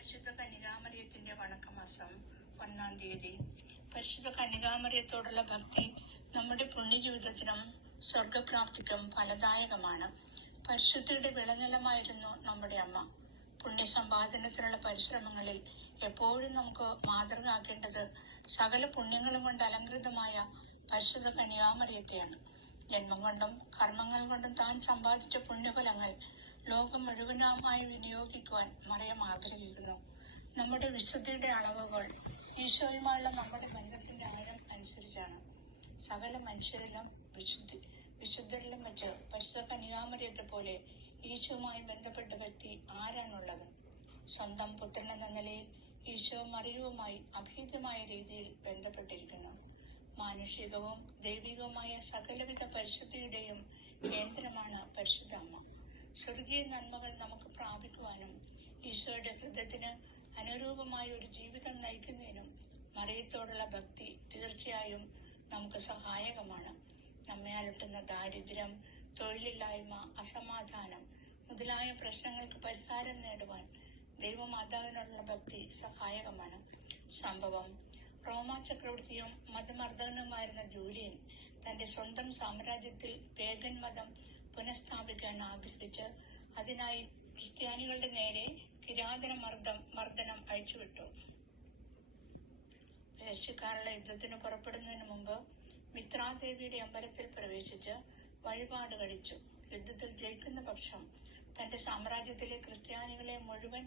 പരിശുദ്ധ കന്യകാമറിയത്തിന്റെ വണക്കമാസം 1-ാം തീയതി. പരിശുദ്ധ കന്യകാമറിയത്തോടുള്ള ഭക്തി നമ്മുടെ പുണ്യജീവിതത്തിനും സ്വർഗപ്രാപ്തിക്കും ഫലദായകമാണ്. പരിശുദ്ധിയുടെ വിളനിലമായിരുന്നു നമ്മുടെ അമ്മ. പുണ്യസമ്പാദനത്തിനുള്ള പരിശ്രമങ്ങളിൽ എപ്പോഴും നമുക്ക് മാതൃകയാക്കേണ്ടത് സകല പുണ്യങ്ങളും കൊണ്ട് അലങ്കൃതമായ പരിശുദ്ധ കന്യകാമറിയത്തെയാണ്. ജന്മം കൊണ്ടും കർമ്മങ്ങൾ കൊണ്ടും താൻ സമ്പാദിച്ച പുണ്യഫലങ്ങൾ ലോകം മുഴുവനായി വിനിയോഗിക്കുവാൻ മറിയം ആഗ്രഹിക്കുന്നു. നമ്മുടെ വിശുദ്ധിയുടെ അളവുകൾ ഈശോയുമായുള്ള നമ്മുടെ ബന്ധത്തിന്റെ ആഴം അനുസരിച്ചാണ്. സകല മനുഷ്യരിലും വിശുദ്ധരിലും വെച്ച് പരിശുദ്ധ കന്യകാമറിയത്തെ പോലെ ഈശോയുമായി ബന്ധപ്പെട്ട വ്യക്തി ആരാണുള്ളത്? സ്വന്തം പുത്രൻ എന്ന നിലയിൽ ഈശോ മറിയവുമായി അഭേദ്യമായ രീതിയിൽ ബന്ധപ്പെട്ടിരിക്കുന്നു. മാനുഷികവും ദൈവികവുമായ സകലവിധ പരിശുദ്ധിയുടെയും കേന്ദ്രമാണ് പരിശുദ്ധ അമ്മ. സ്വർഗീയ നന്മകൾ നമുക്ക് പ്രാപിക്കുവാനും ഈശോയുടെ ഹൃദയത്തിന് അനുരൂപമായ ഒരു ജീവിതം നയിക്കുന്നതിനും മറിയത്തോടുള്ള ഭക്തി തീർച്ചയായും നമുക്ക് സഹായകമാണ്. നമ്മെ അലട്ടുന്ന ദാരിദ്ര്യം, തൊഴിലില്ലായ്മ, അസമാധാനം മുതലായ പ്രശ്നങ്ങൾക്ക് പരിഹാരം നേടുവാൻ ദൈവമാതാവിനോടുള്ള ഭക്തി സഹായകമാണ്. സംഭവം: റോമാ ചക്രവർത്തിയും മതമർദ്ദകനുമായിരുന്ന ജൂലിയൻ തന്റെ സ്വന്തം സാമ്രാജ്യത്തിൽ പേഗൻ മതം പുനഃസ്ഥാപിക്കാൻ ആഗ്രഹിച്ച് അതിനായി ക്രിസ്ത്യാനികളുടെ നേരെ കിരാതന മർദ്ദനം അഴിച്ചുവിട്ടു. പേർഷ്യക്കാരുടെ യുദ്ധത്തിന് പുറപ്പെടുന്നതിന് മുമ്പ് മിത്രാദേവിയുടെ അമ്പലത്തിൽ പ്രവേശിച്ച് വഴിപാട് കഴിച്ചു. യുദ്ധത്തിൽ ജയിക്കുന്ന പക്ഷം തന്റെ സാമ്രാജ്യത്തിലെ ക്രിസ്ത്യാനികളെ മുഴുവൻ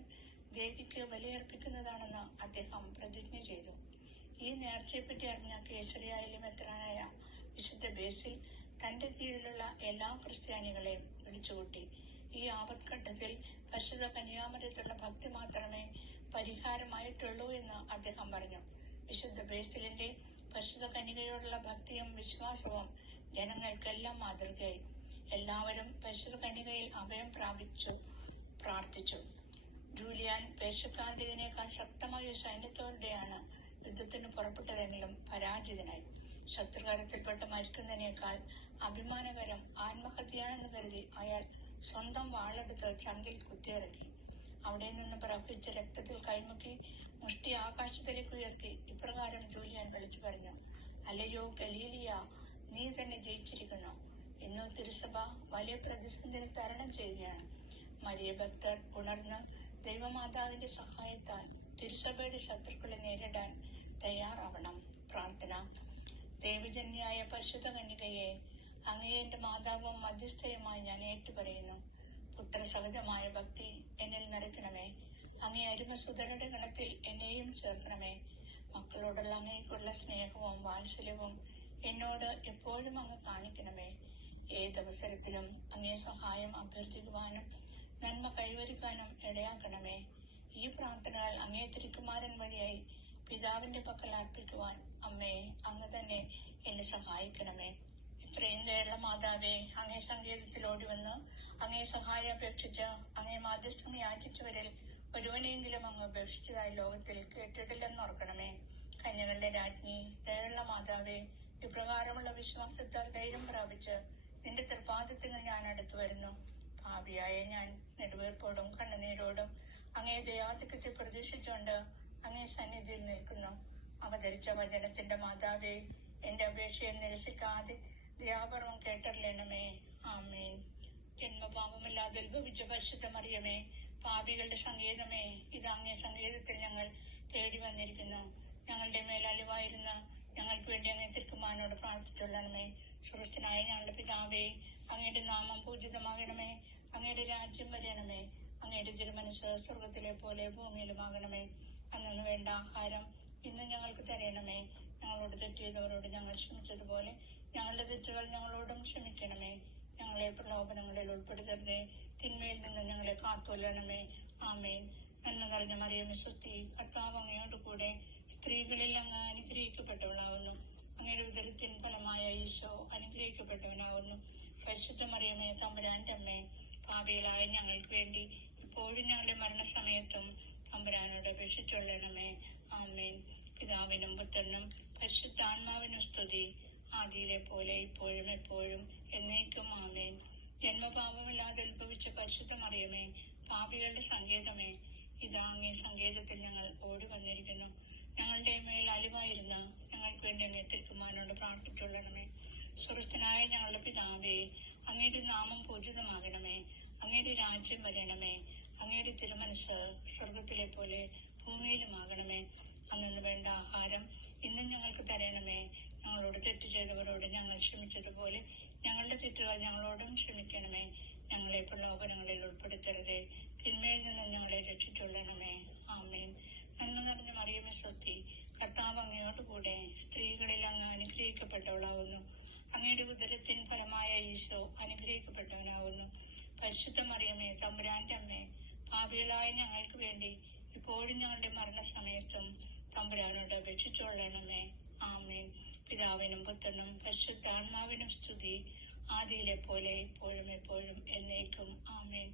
ദേവിക്ക് ബലിയർപ്പിക്കുന്നതാണെന്ന് അദ്ദേഹം പ്രതിജ്ഞ ചെയ്തു. ഈ നേർച്ചയെപ്പറ്റി അറിഞ്ഞ കേസരിയായിലെ മെത്രാനായ വിശുദ്ധ ബേസിൽ തന്റെ കീഴിലുള്ള എല്ലാ ക്രിസ്ത്യാനികളെയും വിളിച്ചുകൂട്ടി. ഈ ആപത്ഘട്ടത്തിൽ പരിശുദ്ധ കന്യകാമറിയത്തുള്ള ഭക്തി മാത്രമേ പരിഹാരമായിട്ടുള്ളൂ എന്ന് അദ്ദേഹം പറഞ്ഞു. വിശുദ്ധ ബേസിലിന്റെ പരിശുദ്ധ കന്യകയോടുള്ള ഭക്തിയും വിശ്വാസവും ജനങ്ങൾക്കെല്ലാം മാതൃകയായി. എല്ലാവരും പരിശുദ്ധ കന്യകയിൽ അഭയം പ്രാർത്ഥിച്ചു. ജൂലിയാൻ പേർഷ്യക്കാരുടേതിനേക്കാൾ ശക്തമായ ഒരു സൈന്യത്തോടെയാണ് യുദ്ധത്തിന് പുറപ്പെട്ടതെങ്കിലും പരാജിതനായി. ശത്രുകരത്തിൽപ്പെട്ട് മരിക്കുന്നതിനേക്കാൾ അഭിമാനകരം ആത്മഹത്യയാണെന്ന് കരുതി അയാൾ സ്വന്തം വാളെടുത്ത് ചങ്കിൽ കുത്തിയിറക്കി. അവിടെ നിന്ന് പ്രവഹിച്ച രക്തത്തിൽ കൈമുക്കി മുഷ്ടി ആകാശത്തിലേക്ക് ഉയർത്തി ഇപ്രകാരം ജൂലിയാൻ വിളിച്ചു പറഞ്ഞു: അല്ലയോ ഗലീലിയ, നീ തന്നെ ജയിച്ചിരിക്കുന്നു. ഇന്ന് തിരുസഭ വലിയ പ്രതിസന്ധിയിൽ തരണം ചെയ്യുകയാണ്. മരിയ ഭക്തർ ഉണർന്ന് ദൈവമാതാവിന്റെ സഹായത്താൽ തിരുസഭയുടെ ശത്രുക്കളെ നേരിടാൻ തയ്യാറാവണം. പ്രാർത്ഥന: ദൈവജന്യായ പരിശുദ്ധ കന്യകയെ, അങ്ങയെ എന്റെ മാതാവും മധ്യസ്ഥയുമായി ഞാൻ ഏറ്റുപറയുന്നു. പുത്രസഹിതമായ ഭക്തി എന്നിൽ നിറയ്ക്കണമേ. അങ്ങേ അരുമസുതരുടെ ഗണത്തിൽ എന്നെയും ചേർക്കണമേ. മക്കളോടുള്ള അങ്ങേക്കുള്ള സ്നേഹവും വാത്സല്യവും എന്നോട് എപ്പോഴും അങ്ങ് കാണിക്കണമേ. ഏതവസരത്തിലും അങ്ങേ സഹായം അഭ്യർത്ഥിക്കുവാനും നന്മ കൈവരിക്കാനും ഇടയാക്കണമേ. ഈ പ്രാർത്ഥനകൾ അങ്ങേ തിരുക്കുമാരൻ വഴിയായി പിതാവിന്റെ പക്കൽ അർപ്പിക്കുവാൻ അമ്മേ, അങ്ങ് തന്നെ എന്നെ സഹായിക്കണമേ. ഇത്രയും ദയുള്ള മാതാവേ, അങ്ങേ സങ്കേതത്തിൽ ഓടിവന്ന് അങ്ങേ സഹായം അപേക്ഷിച്ച് അങ്ങേ മാധ്യസ്ഥം യാചിച്ചവരിൽ ഒരുവനെയെങ്കിലും അങ്ങ് ഉപേക്ഷിച്ചതായി ലോകത്തിൽ കേട്ടിട്ടില്ലെന്നോർക്കണമേ. കന്യകളുടെ രാജ്ഞി, ദയുള്ള മാതാവേ, ഇപ്രകാരമുള്ള വിശ്വാസത്താൽ ധൈര്യം പ്രാപിച്ച് നിന്റെ തൃപ്പാദത്തിന് ഞാൻ അടുത്തു വരുന്നു. ഭാവിയായ ഞാൻ നെടുവീർപ്പോടും കണ്ണുനീരോടും അങ്ങേ ദയാധിക്യത്തെ പ്രതീക്ഷിച്ചുകൊണ്ട് അങ്ങേ സന്നിധിയിൽ നിൽക്കുന്നു. അവതരിച്ച വചനത്തിന്റെ മാതാവേ, എന്റെ അപേക്ഷയെ നിരസിക്കാതെ ദയാപൂർവം കേട്ടറിയണമേ. ആമേൻ. ജന്മപാപമില്ലാതെ ഉത്ഭവിച്ച പരിശുദ്ധ മറിയമേ, പാപികളുടെ സങ്കേതമേ, ഇത് അങ്ങേ സങ്കേതത്തിൽ ഞങ്ങൾ തേടി വന്നിരിക്കുന്നു. ഞങ്ങളുടെ മേൽ അലിവായിരുന്ന ഞങ്ങൾക്ക് വേണ്ടി അങ്ങേ തിരുക്കുമാരനോട് പ്രാർത്ഥിച്ചുകൊള്ളണമേ. സുരസ്ഥനായ ഞങ്ങളുടെ പിതാവേ, അങ്ങയുടെ നാമം പൂജിതമാകണമേ. അങ്ങയുടെ രാജ്യം വരണമേ. അങ്ങയുടെ തിരുമനസ് സ്വർഗത്തിലെ പോലെ ഭൂമിയിലുമാകണമേ. അന്നു വേണ്ട ആഹാരം ഇന്ന് ഞങ്ങൾക്ക് തരണമേ. ഞങ്ങളോട് തെറ്റ് ചെയ്തവരോട് ഞങ്ങൾ ക്ഷമിച്ചതുപോലെ ഞങ്ങളുടെ തെറ്റുകൾ ഞങ്ങളോടും ക്ഷമിക്കണമേ. ഞങ്ങളെ പ്രലോഭനങ്ങളിൽ ഉൾപ്പെടുത്തരുതേ, തിന്മയിൽ നിന്ന് ഞങ്ങളെ കാത്തുകൊള്ളണമേ. ആമേൻ. നന്മ നിറഞ്ഞ മറിയമേ സ്വസ്തി, കർത്താവ് അങ്ങയോട് കൂടെ സ്ത്രീകളിൽ അങ്ങ് അനുഗ്രഹിക്കപ്പെട്ടവളാവുന്നു. അങ്ങയുടെ ഉദരത്തിൻ ഫലമായ ഈശോ അനുഗ്രഹിക്കപ്പെട്ടവനാവുന്നു. പരിശുദ്ധ മറിയമേ, തമ്പുരാന്റെ അമ്മേ, പാപികളായ ഞങ്ങൾക്ക് വേണ്ടി ഇപ്പോഴും ഞങ്ങളുടെ മരണസമയത്തും തമ്പുരാനോട് അപേക്ഷിച്ചുകൊള്ളണമേ. ആമേൻ. പിതാവിനും പുത്രനും പരിശുദ്ധാത്മാവിനും സ്തുതി, ആദിയിലെ പോലെ ഇപ്പോഴും എപ്പോഴും എന്നേക്കും. ആമേൻ. ജന്മപാപമില്ലാതെ ഉത്ഭവിച്ച പരിശുദ്ധ മറിയമേ, പാപികളുടെ സങ്കേതമേ, ഇതാ അങ്ങേ സങ്കേതത്തിൽ ഞങ്ങൾ ഓടി വന്നിരിക്കുന്നു. ഞങ്ങളുടെ മേൽ അലിവായിരുന്ന ഞങ്ങൾക്ക് വേണ്ടി അങ്ങേ തിരുക്കുമാരനോട് പ്രാർത്ഥിച്ചുകൊള്ളണമേ. സ്വർഗസ്ഥനായ ഞങ്ങളുടെ പിതാവേ, അങ്ങയുടെ നാമം പൂജിതമാകണമേ. അങ്ങയുടെ രാജ്യം വരണമേ. അങ്ങയുടെ തിരുമനസ് സ്വർഗത്തിലെ പോലെ ഭൂമിയിലുമാകണമേ. അന്നു വേണ്ട ആഹാരം ഇന്നും ഞങ്ങൾക്ക് തരണമേ. ഞങ്ങളോട് തെറ്റ് ചെയ്തവരോട് ഞങ്ങൾ ക്ഷമിച്ചതുപോലെ ഞങ്ങളുടെ തെറ്റുകൾ ഞങ്ങളോടും ക്ഷമിക്കണമേ. ഞങ്ങളെ പ്രലോഭനങ്ങളിൽ ഉൾപ്പെടുത്തരുതേ, തിന്മയിൽ നിന്ന് ഞങ്ങളെ രക്ഷിച്ചുകൊള്ളണമേ. ആമേൻ. നന്മ നിറഞ്ഞ മറിയമേ സ്വസ്തി, കർത്താവ് അങ്ങയോടുകൂടെ സ്ത്രീകളിൽ അങ്ങ് അനുഗ്രഹിക്കപ്പെട്ടവളാവുന്നു. അങ്ങയുടെ ഉദരത്തിൻ ഫലമായ ഈശോ അനുഗ്രഹിക്കപ്പെട്ടവനാവുന്നു. പരിശുദ്ധ മറിയമേ, തമ്പുരാന്റെ അമ്മേ, പാപികളായ ഞങ്ങൾക്ക് വേണ്ടി ഇപ്പോഴും ഞങ്ങളുടെ മരണസമയത്തും തമ്പുരാനോട് അപേക്ഷിച്ചുകൊള്ളണമേ. ആമേൻ. പിതാവിനും പുത്രനും പരിശുദ്ധാത്മാവിനും സ്തുതി, ആദിയിലെ പോലെ ഇപ്പോഴും എപ്പോഴും എന്നേക്കും. ആമേൻ.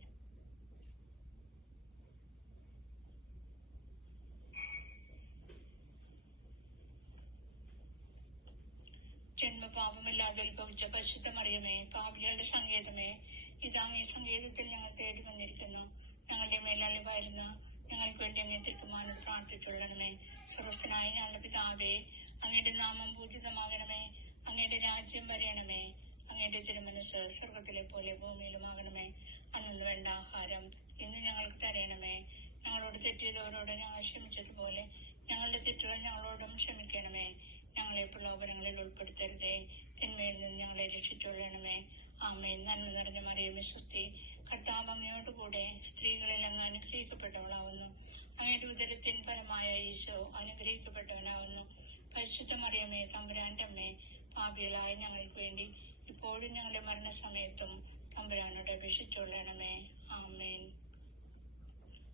ജന്മപാപമില്ലാതെ ഉത്ഭവിച്ച പരിശുദ്ധ മറിയമേ, പാപികളുടെ സങ്കേതമേ, ഇതാ ഈ സങ്കേതത്തിൽ ഞങ്ങൾ തേടി വന്നിരിക്കുന്നു. ഞങ്ങളുടെ മേലലിവായിരുന്ന ഞങ്ങൾക്ക് വേണ്ടി അങ്ങേ തിരുക്കുമാരനോട് പ്രാർത്ഥിച്ചുകൊള്ളണമേ. സ്വർഗസ്ഥനായ ഞങ്ങളുടെ പിതാവേ, അങ്ങയുടെ നാമം പൂജിതമാകണമേ. അങ്ങയുടെ രാജ്യം വരണമേ. അങ്ങയുടെ തിരുമനസ് സ്വർഗത്തിലെ പോലെ ഭൂമിയിലുമാകണമേ. അന്നു വേണ്ട ആഹാരം ഇന്ന് ഞങ്ങൾക്ക് തരണമേ. ഞങ്ങളോട് തെറ്റ് ചെയ്തവരോട് ഞങ്ങൾ ക്ഷമിച്ചതുപോലെ ഞങ്ങളുടെ തെറ്റുകൾ ഞങ്ങളോടും ക്ഷമിക്കണമേ. ഞങ്ങളെ പ്രലോഭനങ്ങളിൽ ഉൾപ്പെടുത്തരുതേ, തിന്മയിൽ നിന്ന് ഞങ്ങളെ രക്ഷിച്ചുകൊള്ളണമേ. ആമേൻ. നന്മ നിറഞ്ഞ മറിയമേ സ്വസ്തി, കർത്താവ് അങ്ങയോടുകൂടെ സ്ത്രീകളിൽ അങ്ങ് അനുഗ്രഹിക്കപ്പെട്ടവളാവുന്നു. അങ്ങയുടെ ഉദരത്തിൻ ഫലമായ ഈശോ അനുഗ്രഹിക്കപ്പെട്ടവനാവുന്നു. പരിശുദ്ധ മറിയമേ, തമ്പുരാന്റെ അമ്മേ, പാപികളായ ഞങ്ങൾക്ക് വേണ്ടി ഇപ്പോഴും ഞങ്ങളുടെ മരണസമയത്തും തമ്പുരാനോട് അപേക്ഷിച്ചുകൊള്ളണമേ. ആമേൻ.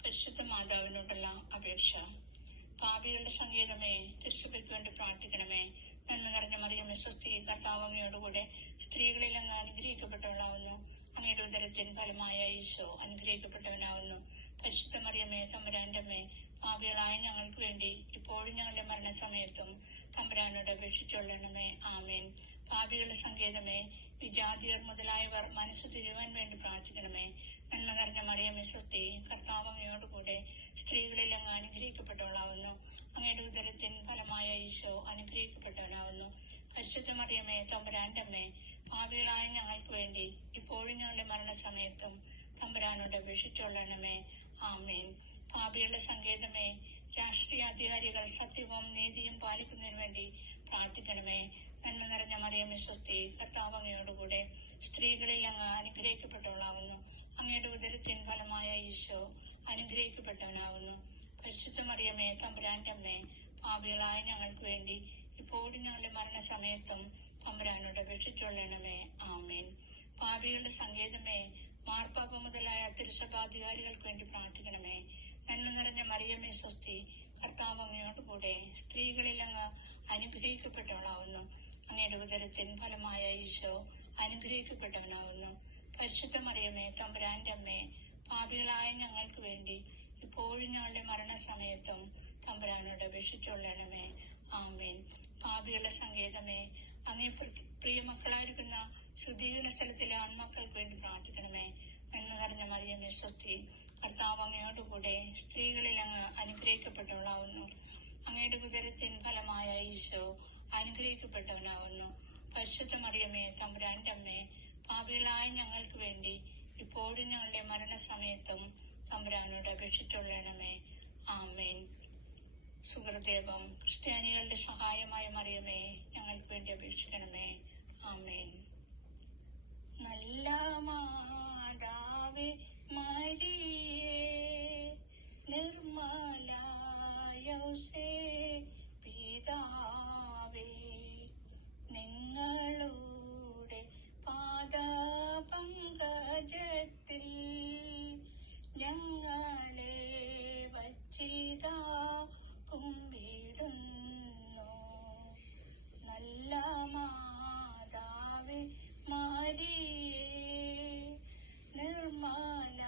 പരിശുദ്ധ മാതാവിനോടുള്ള അപേക്ഷ. പാപികളുടെ സങ്കേതമേ, തിരുസഭയ്ക്ക് വേണ്ടി പ്രാർത്ഥിക്കണമേ. നന്മ നിറഞ്ഞ മറിയമേ സ്വസ്തി, കർത്താവ് അങ്ങയോടുകൂടെ സ്ത്രീകളിൽ അങ്ങ് അനുഗ്രഹിക്കപ്പെട്ടവളാവുന്നു. അങ്ങയുടെ ഉദരത്തിൻ ഫലമായ ഈശോ അനുഗ്രഹിക്കപ്പെട്ടവനാവുന്നു. പരിശുദ്ധ മറിയമേ, തമ്പുരാന്റെ അമ്മേ, പാപികളായ ഞങ്ങൾക്ക് വേണ്ടി ഇപ്പോഴും ഞങ്ങളുടെ മരണസമയത്തും തമ്പുരാനോട് അപേക്ഷിച്ചുകൊള്ളണമേ. ആമേൻ. പാപികളുടെ സങ്കേതമേ, വിജാതിയർ മുതലായവർ മനസ്സ് തിരുവാൻ വേണ്ടി പ്രാർത്ഥിക്കണമേ. നന്മ നിറഞ്ഞ മറിയമേ സ്വസ്തി, കർത്താവ് അങ്ങയോടുകൂടെ സ്ത്രീകളിൽ അങ്ങ് അനുഗ്രഹിക്കപ്പെട്ടവളാവുന്നു. അങ്ങയുടെ ഉദരത്തിൻ ഫലമായ ഈശോ അനുഗ്രഹിക്കപ്പെട്ടവനാവുന്നു. പരിശുദ്ധ മറിയമേ, തമ്പുരാന്റെ അമ്മേ, പാപികളായ ഞങ്ങൾക്ക് വേണ്ടി ഇപ്പോഴും ഞങ്ങളുടെ മരണസമയത്തും തമ്പുരാനോട് അപേക്ഷിച്ചുകൊള്ളണമേ. ആമേൻ. പാപികളുടെ സങ്കേതമേ, രാഷ്ട്രീയാധികാരികൾ സത്യവും നീതിയും പാലിക്കുന്നതിന് വേണ്ടി പ്രാർത്ഥിക്കണമേ. നന്മ നിറഞ്ഞ മറിയമേ സ്വസ്തി, കർത്താവ് അങ്ങയോടുകൂടെ സ്ത്രീകളിൽ അങ്ങ് അനുഗ്രഹിക്കപ്പെട്ടവളാവുന്നു. അങ്ങയുടെ ഉദരത്തിൻ ഫലമായ ഈശോ അനുഗ്രഹിക്കപ്പെട്ടവനാവുന്നു. പരിശുദ്ധ മറിയമേ, തമ്പുരാന്റെ അമ്മേ, പാപികളായ ഞങ്ങൾക്ക് വേണ്ടി ഇപ്പോഴും ഞങ്ങളുടെ മരണസമയത്തും തമ്പുരാനോട് അപേക്ഷിച്ചുകൊള്ളണമേ. ആമേൻ. പാപികളുടെ സങ്കേതമേ, മാർപ്പാപ്പ മുതലായ തിരുസഭാധികാരികൾക്ക് വേണ്ടി പ്രാർത്ഥിക്കണമേ. നന്മ നിറഞ്ഞ മറിയമേ സ്വസ്തി, കർത്താവ് അങ്ങയോടുകൂടെ സ്ത്രീകളിൽ അങ്ങ് അനുഗ്രഹിക്കപ്പെട്ടവളാവുന്നു. അങ്ങയുടെ ഉദരത്തിൻ ഫലമായ ഈശോ അനുഗ്രഹിക്കപ്പെട്ടവനാവുന്നു. പരിശുദ്ധ മറിയമേ, തമ്പുരാന്റെ അമ്മേ, പാപികളായ ഞങ്ങൾക്ക് വേണ്ടി ഇപ്പോഴും ഞങ്ങളുടെ മരണസമയത്തും തമ്പുരാനോട് അപേക്ഷിച്ചുകൊള്ളണമേ. ആമേൻ. പാപികളുടെ സങ്കേതമേ, അങ്ങേ പ്രിയമക്കളായിരിക്കുന്ന ശുദ്ധീകരണ സ്ഥലത്തിലെ ആൺമക്കൾക്ക് വേണ്ടി പ്രാർത്ഥിക്കണമേ. നന്മ നിറഞ്ഞ മറിയമേ സ്വസ്തി, കർത്താവ് അങ്ങയോടുകൂടെ സ്ത്രീകളിൽ അങ്ങ് അനുഗ്രഹിക്കപ്പെട്ടവളാവുന്നു. അങ്ങയുടെ ഉദരത്തിൻ ഫലമായ ഈശോ അനുഗ്രഹിക്കപ്പെട്ടവനാവുന്നു. പരിശുദ്ധ മറിയമേ, തമ്പുരാന്റെ അമ്മേ, പാപികളായ ഞങ്ങൾക്ക് വേണ്ടി ഇപ്പോഴും ഞങ്ങളുടെ മരണസമയത്തും തമ്പുരാനോട് അപേക്ഷിച്ചുകൊള്ളണമേ. ആമേൻ. സുഹൃദേവം, ക്രിസ്ത്യാനികളുടെ സഹായമായ മറിയമേ, ഞങ്ങൾക്ക് വേണ്ടി അപേക്ഷിക്കണമേ. ആമേൻ. നല്ല മാതാവേ മരിയേ, നിർമ്മല പിതാവേ, നിങ്ങളുടെ പാദപങ്കജത്തിൽ ഞങ്ങളെ വച്ചിതാ കുമ്പിടുന്നു. നല്ല മാതാവേ മരിയേ, നിർമ്മല